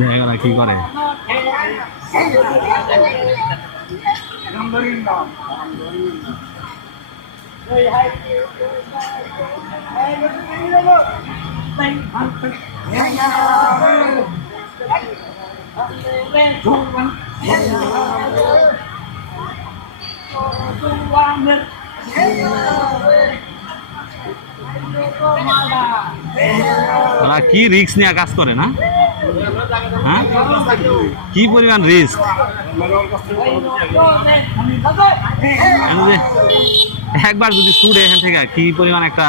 দেখা না কি করে তারা কি রিস্ক নিয়ে কাজ করে না হ্যাঁ কি পরিমাণ রিস্ক একবার যদি ছুটে এখান থেকে কি পরিমাণ একটা